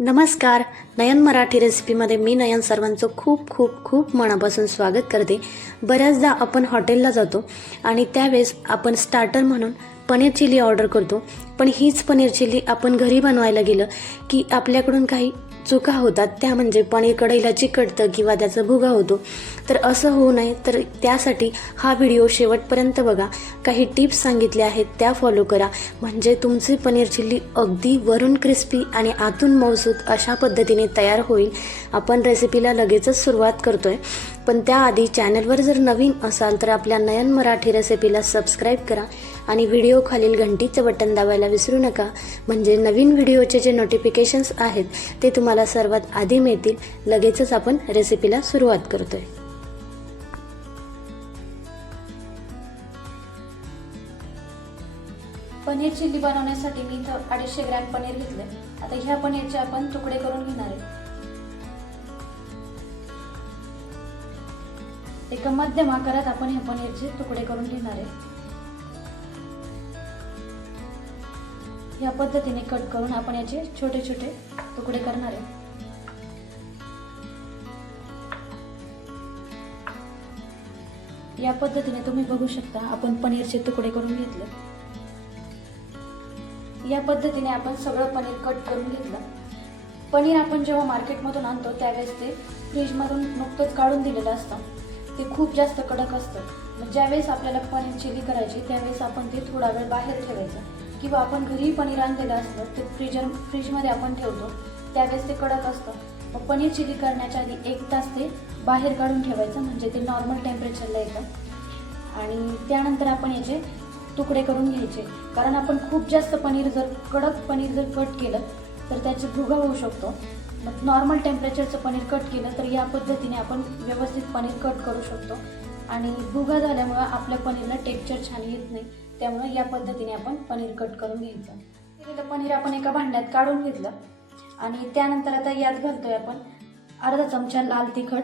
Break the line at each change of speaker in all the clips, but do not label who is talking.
नमस्कार. नयन मराठी रेसिपीमध्ये मी नयन सर्वांचं खूप खूप खूप मनापासून स्वागत करते. बऱ्याचदा आपण हॉटेलला जातो आणि त्यावेळेस आपण स्टार्टर म्हणून पनीर चिली ऑर्डर करतो. पण हीच पनीर चिली आपण घरी बनवायला गेलं की आपल्याकडून काही चुका होतात त्या म्हणजे पनीर कढईला चिकटतं किंवा त्याचा भुगा होतो. तर असं होऊ नये तर त्यासाठी हा व्हिडिओ शेवटपर्यंत बघा. काही टिप्स सांगितल्या आहेत त्या फॉलो करा. म्हणजे तुमची पनीर चिल्ली अगदी वरून क्रिस्पी आणि आतून मौसूद अशा पद्धतीने तयार होईल. आपण रेसिपीला लगेचच सुरुवात करतोय. पण त्याआधी चॅनलवर जर नवीन असाल तर आपल्या नयन मराठी रेसिपीला सबस्क्राईब करा. आणि व्हिडिओ खालील घंटीचं बटन दाबायला विसरू नका. म्हणजे नवीन व्हिडिओचे जे नोटिफिकेशन्स आहेत ते तुम्हाला सर्वात आधी मिळतील. लगेचच आपण रेसिपीला सुरुवात करतोय.
पनीर चिल्ली बनवण्यासाठी मी इथं अडीचशे ग्रॅम पनीर घेतले आता ह्या पनीरचे आपण तुकडे करून घेणार आहे. एका मध्यम आकारात आपण ह्या पनीरचे तुकडे करून घेणार आहे. या पद्धतीने कट करून आपण याचे छोटे छोटे तुकडे करणार आहे. या पद्धतीने तुम्ही बघू शकता आपण पनीरचे तुकडे करून घेतले. या पद्धतीने आपण सगळं पनीर कट करून घेतलं. पनीर आपण जेव्हा मार्केटमधून आणतो त्यावेळेस ते फ्रीजमधून नुकतंच काढून दिलेलं असतं. ते खूप जास्त कडक असतं. ज्यावेळेस आपल्याला पनीर चिली करायची त्यावेळेस आपण ते थोडा वेळ बाहेर ठेवायचं. किंवा आपण घरी पनीर आणलेलं असतं ते फ्रीजर फ्रीजमध्ये आपण ठेवतो. त्यावेळेस ते कडक असतं. मग पनीर चिली करण्याच्या आधी एक तास ते बाहेर काढून ठेवायचं म्हणजे ते नॉर्मल टेम्परेचरला येतं. आणि त्यानंतर आपण याचे तुकडे करून घ्यायचे. कारण आपण खूप जास्त पनीर जर कडक पनीर जर कट केलं तर त्याचे भुगा होऊ शकतो. मग नॉर्मल टेम्परेचरचं पनीर कट केलं तर या पद्धतीने आपण व्यवस्थित पनीर कट करू शकतो. आणि भुगा झाल्यामुळं आपल्या पनीरला टेक्चर छान येत नाही. त्यामुळे या पद्धतीने आपण पनीर कट करून घ्यायचं. पनीर आपण एका भांड्यात काढून घेतलं. आणि त्यानंतर आता यात घालतोय आपण अर्धा चमचा लाल तिखट.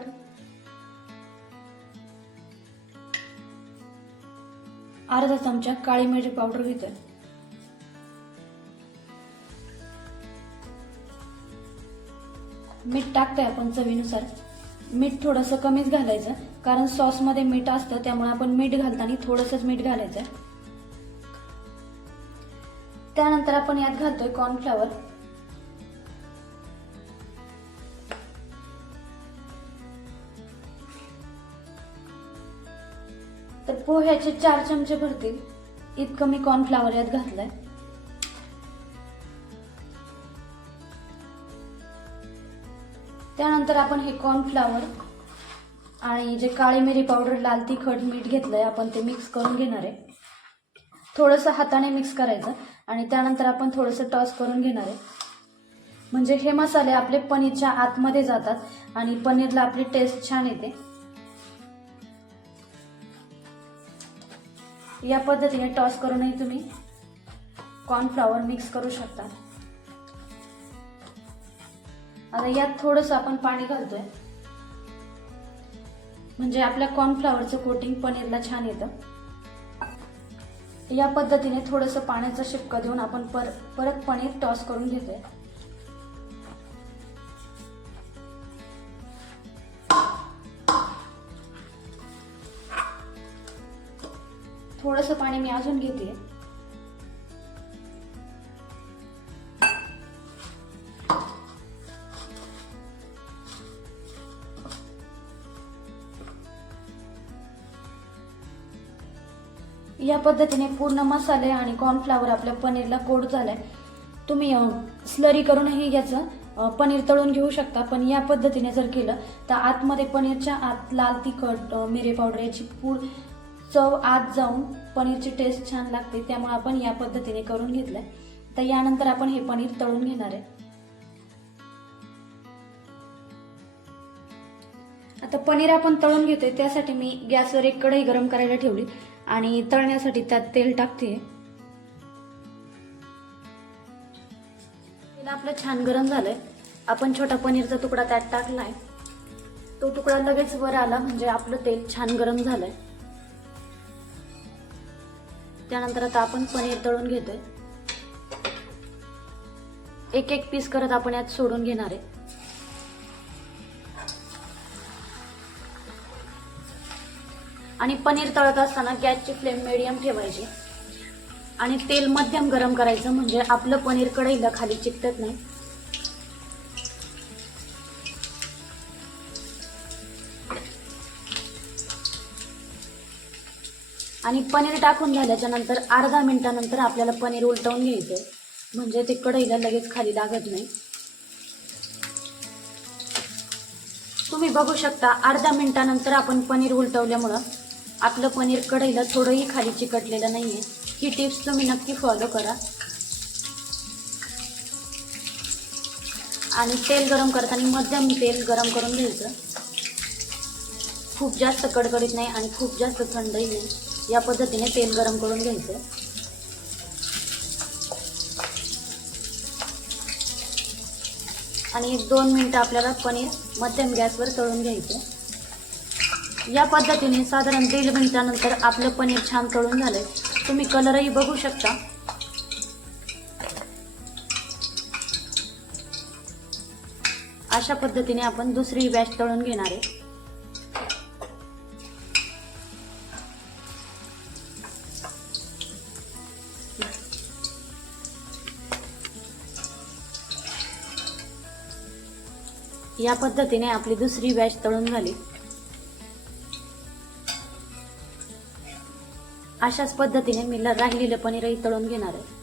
अर्धा चमचा काळी मिरची पावडर घेतोय. मीठ टाकतोय आपण चवीनुसार. मीठ थोडंसं कमीच घालायचं कारण सॉसमध्ये मीठ असतं त्यामुळे आपण मीठ घालताना थोडंसंच मीठ घालायचं. त्यानंतर आपण यात घालतोय कॉर्नफ्लॉवर तर पोह्याचे चार चमचे भरतील. इतकं मी कॉर्नफ्लॉवर यात घातलंय. त्यानंतर आपण हे कॉर्नफ्लॉवर आणि जे काळी मिरी पावडर लाल तिखट मीठ घेतलंय आपण ते मिक्स करून घेणार आहे. थोडंसं हाताने मिक्स करायचं. आणि त्यानंतर आपण थोडंसं टॉस करून घेणार आहे. म्हणजे हे मसाले आपले पनीरच्या आतमध्ये जातात आणि पनीरला आपली टेस्ट छान येते. या पद्धतीने टॉस करूनही तुम्ही कॉर्नफ्लॉवर मिक्स करू शकता. आता यात थोडंसं आपण पाणी घालतोय. म्हणजे आपल्या कॉर्नफ्लॉवरचं कोटिंग पनीरला छान येतं. या पद्धतीने थोडंसं पाण्याचा शिपका देऊन आपण पर परत पनीर टॉस करून घेतोय. थोडंसं पाणी मी अजून घेते. या पद्धतीने पूर्ण मसाले आणि कॉर्नफ्लावर आपल्या पनीरला कोट झालाय. तुम्ही स्लरी करूनही याचं पनीर तळून घेऊ शकता पण या पद्धतीने जर केलं तर आतमध्ये पनीरच्या आत लाल तिखट मिरे पावडर याची पूड चव आत जाऊन पनीरची टेस्ट छान लागते त्यामुळे आपण या पद्धतीने करून घेतलंय. तर यानंतर आपण हे पनीर तळून घेणार आहे. आता पनीर आपण तळून घेतोय त्यासाठी मी गॅसवर एक कढई गरम करायला ठेवली. आणि तळण्यासाठी त्यात तेल टाकते. तेल आपलं छान गरम झालंय. आपण छोटा पनीरचा तुकडा त्यात टाकलाय. तो तुकडा लगेच वर आला म्हणजे आपलं तेल छान गरम झालंय. त्यानंतर आता आपण पनीर तळून घेतोय. एक एक पीस करत आपण यात सोडून घेणार आहे. आणि पनीर तळत असताना गॅसची फ्लेम मिडियम ठेवायची. आणि तेल मध्यम गरम करायचं म्हणजे आपलं पनीर कढईला खाली चिकटत नाही. आणि पनीर टाकून झाल्याच्यानंतर अर्धा मिनिटानंतर आपल्याला पनीर उलटवून घ्यायचं म्हणजे ते कढईला लगेच खाली लागत नाही. तुम्ही बघू शकता अर्धा मिनिटानंतर आपण पनीर उलटवल्यामुळं आपलं पनीर कढईला थोडंही खाली चिकटलेलं नाही आहे ही टिप्स तुम्ही नक्की फॉलो करा. आणि तेल गरम करताना मध्यम तेल गरम करून घ्यायचं. खूप जास्त कडकडीत नाही आणि खूप जास्त थंडही नाही. या पद्धतीने तेल गरम करून घ्यायचं. आणि एक दोन मिनटं आपल्याला पनीर मध्यम गॅसवर तळून घ्यायचं. या पद्धतीने साधारण दीड मिनिटानंतर आपलं पनीर छान तळून झालंय. तुम्ही कलरही बघू शकता. अशा पद्धतीने आपण दुसरी बॅच तळून घेणार आहे. या पद्धतीने आपली दुसरी बॅच तळून झाली. अशाच पद्धतीने मी राहिलेलं पनीरही तळून घेणार आहे.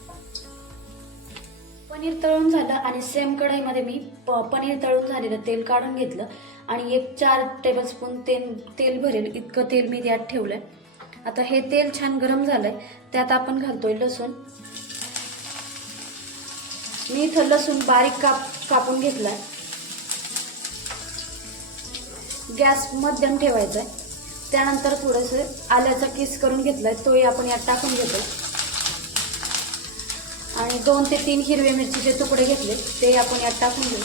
पनीर तळून झालं आणि सेम कढईमध्ये मी प- पनीर तळून झालेलं तेल काढून घेतलं आणि एक चार टेबलस्पून तेल तेल भरेल इतकं तेल मी त्यात ठेवलंय. आता हे तेल छान गरम झालंय त्यात आपण घालतोय लसूण. मी इथं लसूण बारीक काप कापून घेतलाय. गॅस मध्यम ठेवायचा आहे त्यानंतर थोडंसं आल्याचा किस करून घेतलाय तोही आपण यात टाकून घेतो आणि दोन ते तीन हिरवे मिरचीचे तुकडे घेतले ते आपण यात टाकून घेऊ.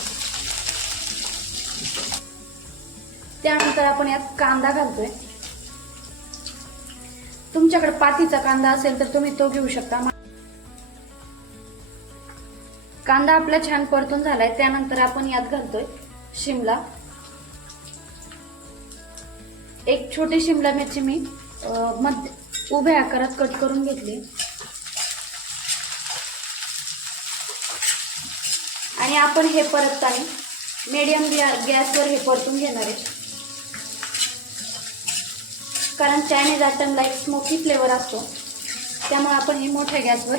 त्यानंतर आपण यात कांदा घालतोय. तुमच्याकडे पातीचा कांदा असेल तर तुम्ही तो घेऊ शकता. कांदा आपला छान परतून झालाय त्यानंतर आपण यात घालतोय शिमला. एक छोटी शिमला मिरची मी मध्य उभ्या आकारात कट करून घेतली. आणि आपण हे परतताना मीडियम गॅसवर हे परतून घेणार आहे. कारण चायनीज आयटमला एक स्मोकी फ्लेवर असतो. त्यामुळे आपण हे मोठ्या गॅसवर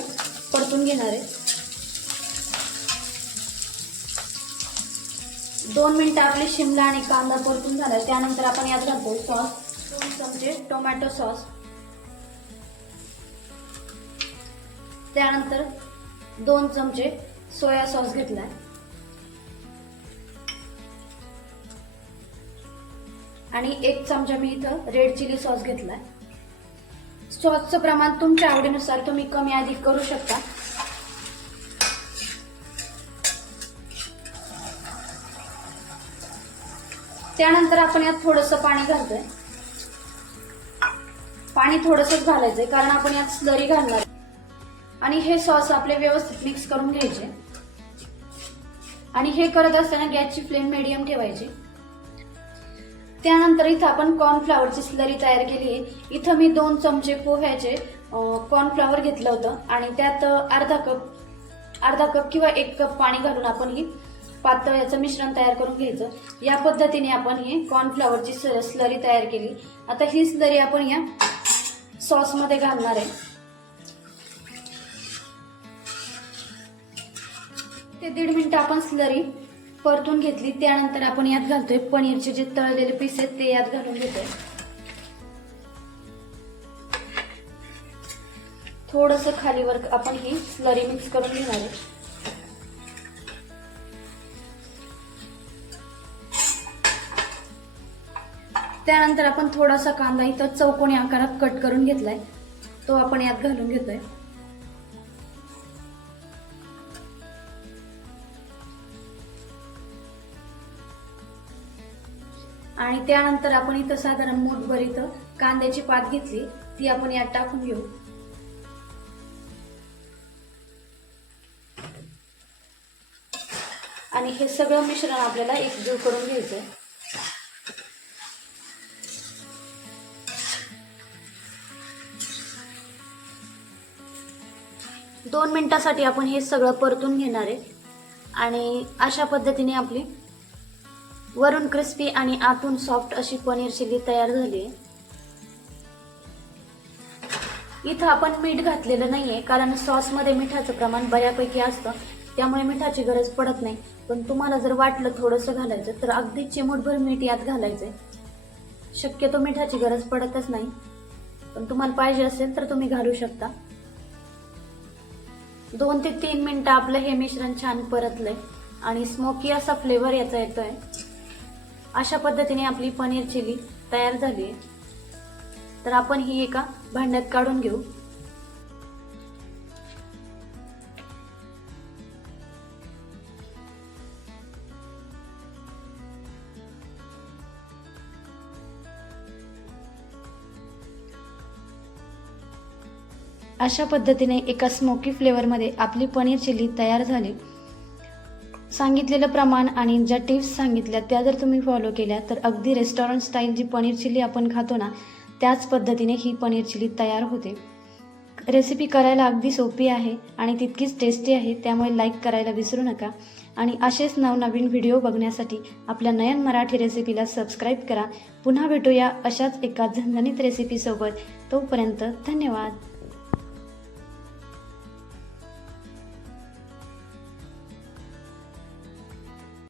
परतून घेणार आहे. दोन मिनटं आपली शिमला आणि कांदा परतून झाला. त्यानंतर आपण यात घालतो सॉस. दोन चमचे टोमॅटो सॉस. त्यानंतर दोन चमचे सोया सॉस घेतला आणि एक चमचा मी इथं रेड चिली सॉस घेतला सॉसचं प्रमाण तुमच्या आवडीनुसार तुम्ही कमी अधिक करू शकता. त्यानंतर आपण यात थोडंसं पाणी घालतोय. पाणी थोडंसंच घालायचंय कारण आपण यात स्लरी घालणार. आणि हे सॉस आपले व्यवस्थित मिक्स करून घ्यायचे. आणि हे करत असताना गॅसची फ्लेम मिडियम ठेवायची. त्यानंतर इथं आपण कॉर्नफ्लॉवरची स्लरी तयार केली आहे. इथं मी दोन चमचे पोह्याचे कॉर्नफ्लॉवर घेतलं होतं. आणि त्यात अर्धा कप अर्धा कप किंवा एक कप पाणी घालून आपण ही पातळ याचं मिश्रण तयार करून घ्यायचं. या पद्धतीने आपण ही कॉर्नफ्लॉवरची स्लरी तयार केली. आता ही स्लरी आपण या सॉसमध्ये घालणार आहे. ते दीड मिनटं आपण स्लरी परतून घेतली. त्यानंतर आपण यात घालतोय पनीरचे जे तळलेले पीस आहेत ते यात घालून घेतोय. थोडस खालीवर आपण ही स्लरी मिक्स करून घेणार आहे. त्यानंतर आपण थोडासा कांदा इथं चौकोनी आकारात कट करून घेतलाय तो आपण यात घालून घेतोय. आणि त्यानंतर आपण इथं साधारण मोठभर इथं कांद्याची पात घेतली ती आपण यात टाकून घेऊ. आणि हे सगळं मिश्रण आपल्याला एकजीव करून घ्यायचं दोन मिनटासाठी आपण हे सगळं परतून घेणार आहे. आणि अशा पद्धतीने आपली वरून क्रिस्पी आणि आतून सॉफ्ट अशी पनीर चिल्ली तयार झाली आहे. इथं आपण मीठ घातलेलं नाही आहे कारण सॉसमध्ये मिठाचं प्रमाण बऱ्यापैकी असतं. त्यामुळे मिठाची गरज पडत नाही. पण तुम्हाला जर वाटलं थोडंसं घालायचं तर अगदी चिमूटभर मीठ यात घालायचंय. शक्यतो मिठाची गरज पडतच नाही. पण तुम्हाला पाहिजे असेल तर तुम्ही घालू शकता. दोन ते तीन मिनिटं आपलं हे मिश्रण छान परतलंय. आणि स्मोकी असा फ्लेवर याचा येतोय. अशा पद्धतीने आपली पनीर चिली तयार झाली आहे तर आपण ही एका भांड्यात काढून घेऊ. अशा पद्धतीने एका स्मोकी फ्लेवरमध्ये आपली पनीर चिल्ली तयार झाली. सांगितलेलं प्रमाण आणि ज्या टिप्स सांगितल्या त्या जर तुम्ही फॉलो केल्या तर अगदी रेस्टॉरंट स्टाईल जी पनीर चिल्ली आपण खातो ना त्याच पद्धतीने ही पनीर चिल्ली तयार होते. रेसिपी करायला अगदी सोपी आहे आणि तितकीच टेस्टी आहे त्यामुळे लाईक करायला विसरू नका. आणि असेच नवनवीन व्हिडिओ बघण्यासाठी आपल्या नयन मराठी रेसिपीला सबस्क्राईब करा. पुन्हा भेटूया अशाच एका झणझणीत रेसिपीसोबत तोपर्यंत धन्यवाद.